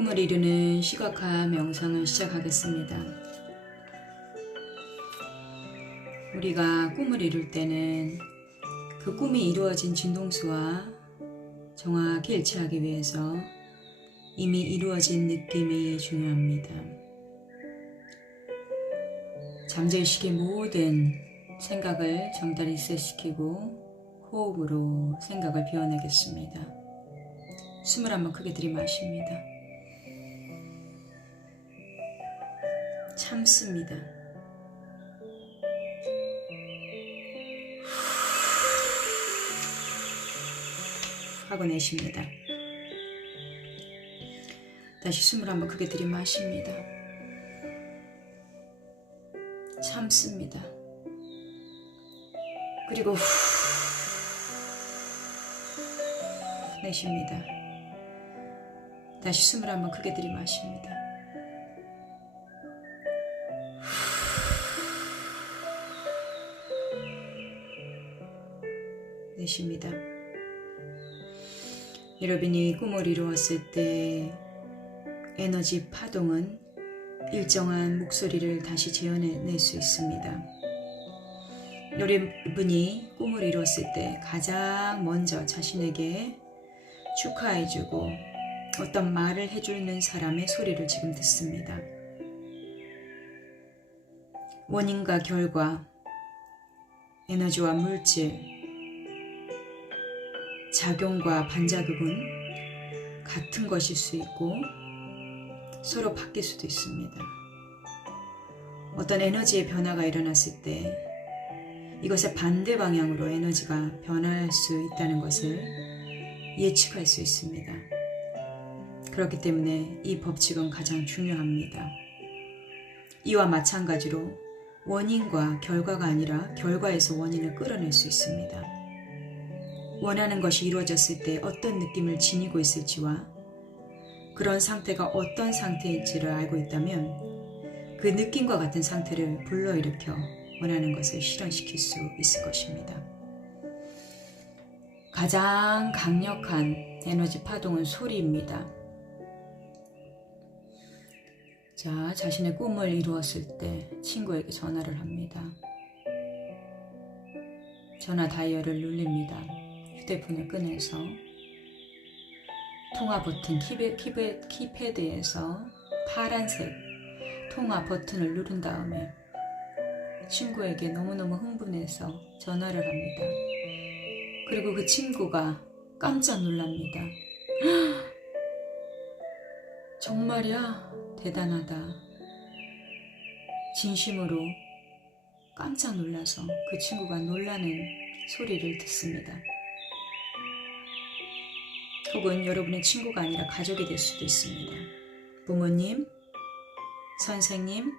꿈을 이루는 시각화 명상을 시작하겠습니다. 우리가 꿈을 이룰 때는 그 꿈이 이루어진 진동수와 정확히 일치하기 위해서 이미 이루어진 느낌이 중요합니다. 잠재의식의 모든 생각을 정답 리셋시키고 호흡으로 생각을 비워내겠습니다. 숨을 한번 크게 들이마십니다. 참습니다. 하고 내쉽니다. 다시 숨을 한번 크게 들이마십니다. 참습니다. 그리고 내쉽니다. 다시 숨을 한번 크게 들이마십니다. 내쉽니다. 여러분이 꿈을 이루었을 때 에너지 파동은 일정한 목소리를 다시 재현해낼 수 있습니다. 여러분이 꿈을 이루었을 때 가장 먼저 자신에게 축하해주고 어떤 말을 해주는 사람의 소리를 지금 듣습니다. 원인과 결과, 에너지와 물질, 작용과 반작용은 같은 것일 수 있고 서로 바뀔 수도 있습니다. 어떤 에너지의 변화가 일어났을 때 이것의 반대 방향으로 에너지가 변화할 수 있다는 것을 예측할 수 있습니다. 그렇기 때문에 이 법칙은 가장 중요합니다. 이와 마찬가지로 원인과 결과가 아니라 결과에서 원인을 끌어낼 수 있습니다. 원하는 것이 이루어졌을 때 어떤 느낌을 지니고 있을지와 그런 상태가 어떤 상태일지를 알고 있다면 그 느낌과 같은 상태를 불러일으켜 원하는 것을 실현시킬 수 있을 것입니다. 가장 강력한 에너지 파동은 소리입니다. 자, 자신의 꿈을 이루었을 때 친구에게 전화를 합니다. 전화 다이얼을 누릅니다. 휴대폰을 꺼내서 통화 버튼 키패드에서 파란색 통화 버튼을 누른 다음에 친구에게 너무너무 흥분해서 전화를 합니다. 그리고 그 친구가 깜짝 놀랍니다. 정말이야? 대단하다. 진심으로 깜짝 놀라서 그 친구가 놀라는 소리를 듣습니다. 혹은 여러분의 친구가 아니라 가족이 될 수도 있습니다. 부모님, 선생님,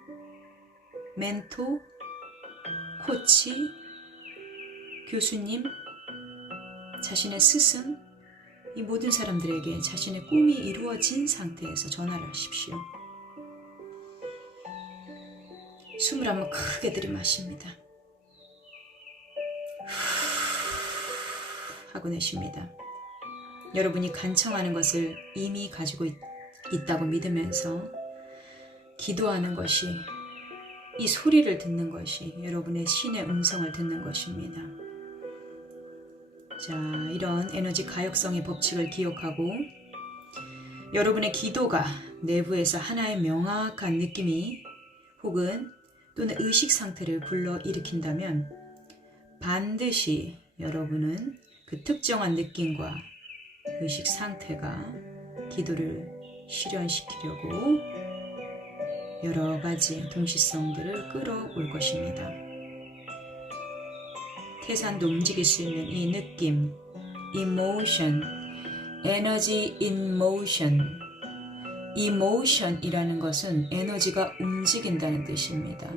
멘토, 코치, 교수님, 자신의 스승, 이 모든 사람들에게 자신의 꿈이 이루어진 상태에서 전화를 하십시오. 숨을 한번 크게 들이마십니다. 하고 내쉽니다. 여러분이 간청하는 것을 이미 가지고 있다고 믿으면서 기도하는 것이, 이 소리를 듣는 것이 여러분의 신의 음성을 듣는 것입니다. 자, 이런 에너지 가역성의 법칙을 기억하고 여러분의 기도가 내부에서 하나의 명확한 느낌이 혹은 또는 의식 상태를 불러일으킨다면 반드시 여러분은 그 특정한 느낌과 의식 상태가 기도를 실현시키려고 여러 가지 동시성들을 끌어올 것입니다. 태산도 움직일 수 있는 이 느낌, emotion, energy in motion. emotion이라는 것은 에너지가 움직인다는 뜻입니다.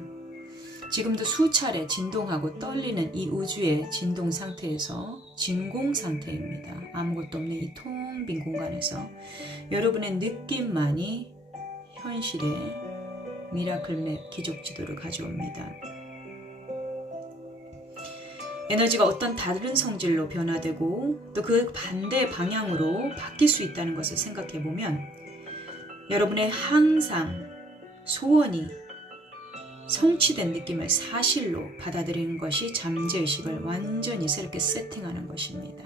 지금도 수차례 진동하고 떨리는 이 우주의 진동 상태에서 진공 상태입니다. 아무것도 없는 이 텅 빈 공간에서 여러분의 느낌만이 현실의 미라클맵 기적 지도를 가져옵니다. 에너지가 어떤 다른 성질로 변화되고 또 그 반대 방향으로 바뀔 수 있다는 것을 생각해 보면 여러분의 항상 소원이 성취된 느낌을 사실로 받아들이는 것이 잠재의식을 완전히 새롭게 세팅하는 것입니다.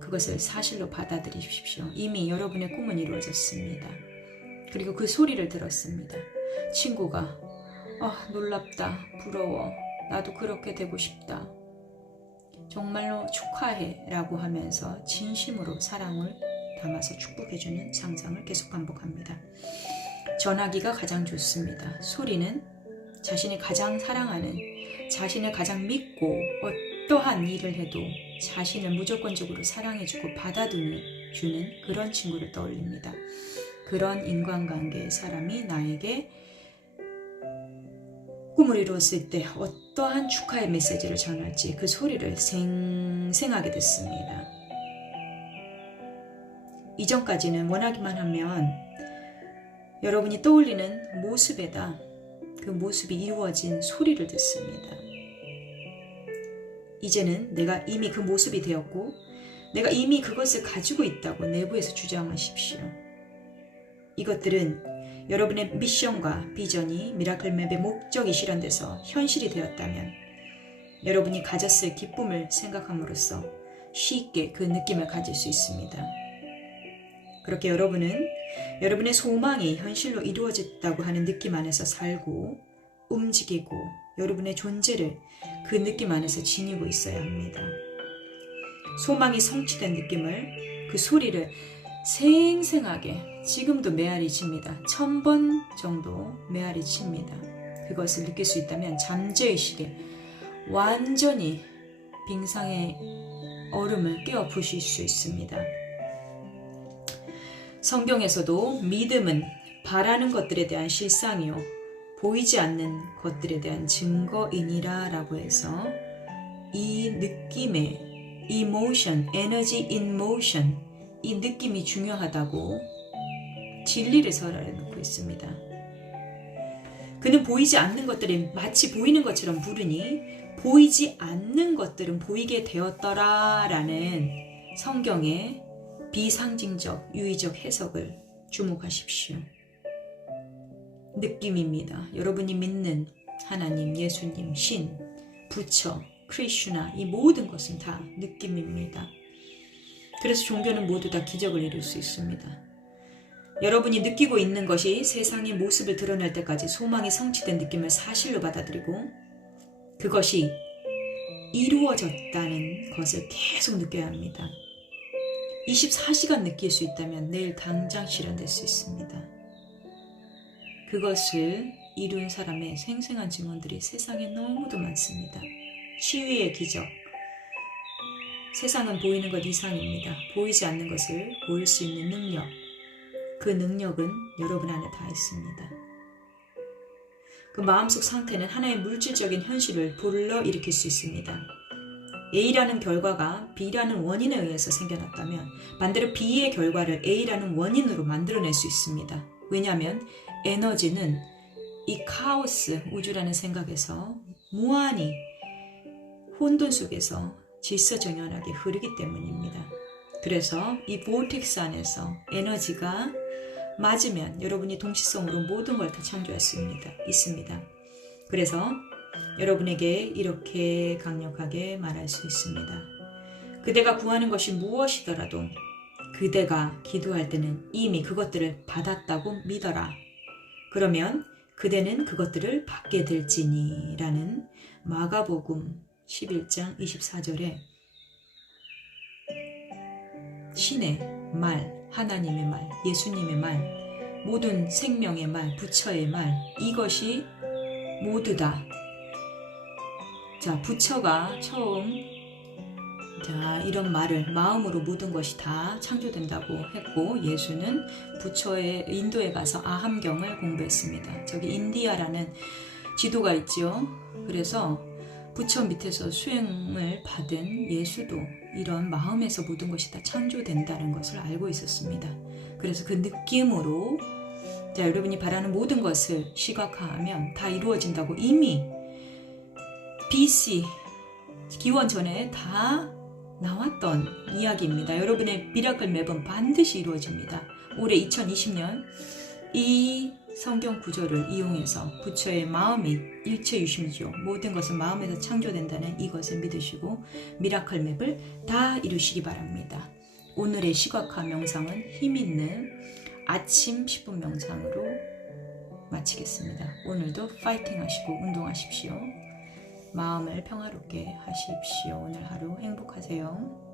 그것을 사실로 받아들이십시오. 이미 여러분의 꿈은 이루어졌습니다. 그리고 그 소리를 들었습니다. 친구가 놀랍다, 부러워, 나도 그렇게 되고 싶다, 정말로 축하해 라고 하면서 진심으로 사랑을 담아서 축복해주는 상상을 계속 반복합니다. 전하기가 가장 좋습니다. 소리는 자신이 가장 사랑하는, 자신을 가장 믿고 어떠한 일을 해도 자신을 무조건적으로 사랑해주고 받아주는 그런 친구를 떠올립니다. 그런 인간관계의 사람이 나에게 꿈을 이루었을 때 어떠한 축하의 메시지를 전할지 그 소리를 생생하게 듣습니다. 이전까지는 원하기만 하면 여러분이 떠올리는 모습에다 그 모습이 이루어진 소리를 듣습니다. 이제는 내가 이미 그 모습이 되었고 내가 이미 그것을 가지고 있다고 내부에서 주장하십시오. 이것들은 여러분의 미션과 비전이 미라클맵의 목적이 실현돼서 현실이 되었다면 여러분이 가졌을 기쁨을 생각함으로써 쉽게 그 느낌을 가질 수 있습니다. 그렇게 여러분은 여러분의 소망이 현실로 이루어졌다고 하는 느낌 안에서 살고 움직이고 여러분의 존재를 그 느낌 안에서 지니고 있어야 합니다. 소망이 성취된 느낌을, 그 소리를 생생하게 지금도 메아리 칩니다. 1000번 정도 메아리 칩니다. 그것을 느낄 수 있다면 잠재의식에 완전히 빙상의 얼음을 깨어 부실 수 있습니다. 성경에서도 믿음은 바라는 것들에 대한 실상이요 보이지 않는 것들에 대한 증거이니라 라고 해서 이 느낌의 emotion, energy in motion, 이 느낌이 중요하다고 진리를 설하려 놓고 있습니다. 그는 보이지 않는 것들이 마치 보이는 것처럼 부르니 보이지 않는 것들은 보이게 되었더라 라는 성경의 비상징적, 유의적 해석을 주목하십시오. 느낌입니다. 여러분이 믿는 하나님, 예수님, 신, 부처, 크리슈나 이 모든 것은 다 느낌입니다. 그래서 종교는 모두 다 기적을 이룰 수 있습니다. 여러분이 느끼고 있는 것이 세상의 모습을 드러낼 때까지 소망이 성취된 느낌을 사실로 받아들이고 그것이 이루어졌다는 것을 계속 느껴야 합니다. 24시간 느낄 수 있다면 내일 당장 실현될 수 있습니다. 그것을 이룬 사람의 생생한 증언들이 세상에 너무도 많습니다. 치유의 기적. 세상은 보이는 것 이상입니다. 보이지 않는 것을 보일 수 있는 능력. 그 능력은 여러분 안에 다 있습니다. 그 마음속 상태는 하나의 물질적인 현실을 불러일으킬 수 있습니다. A라는 결과가 B라는 원인에 의해서 생겨났다면 반대로 B의 결과를 A라는 원인으로 만들어낼 수 있습니다. 왜냐하면 에너지는 이 카오스, 우주라는 생각에서 무한히 혼돈 속에서 질서정연하게 흐르기 때문입니다. 그래서 이 보르텍스 안에서 에너지가 맞으면 여러분이 동시성으로 모든 걸 다 창조할 수 있습니다. 그래서 여러분에게 이렇게 강력하게 말할 수 있습니다. 그대가 구하는 것이 무엇이더라도 그대가 기도할 때는 이미 그것들을 받았다고 믿어라. 그러면 그대는 그것들을 받게 될지니 라는 마가복음 11장 24절에 신의 말, 하나님의 말, 예수님의 말, 모든 생명의 말, 부처의 말, 이것이 모두 다 부처가 처음 이런 말을 마음으로 모든 것이 다 창조된다고 했고 예수는 부처의 인도에 가서 아함경을 공부했습니다. 저기 인디아라는 지도가 있죠. 그래서 부처 밑에서 수행을 받은 예수도 이런 마음에서 모든 것이 다 창조된다는 것을 알고 있었습니다. 그래서 그 느낌으로 여러분이 바라는 모든 것을 시각화하면 다 이루어진다고 이미 BC 기원 전에 다 나왔던 이야기입니다. 여러분의 미라클 맵은 반드시 이루어집니다. 올해 2020년 이 성경 구절을 이용해서 부처의 마음이 일체유심이죠. 모든 것은 마음에서 창조된다는 이것을 믿으시고 미라클 맵을 다 이루시기 바랍니다. 오늘의 시각화 명상은 힘있는 아침 10분 명상으로 마치겠습니다. 오늘도 파이팅 하시고 운동하십시오. 마음을 평화롭게 하십시오. 오늘 하루 행복하세요.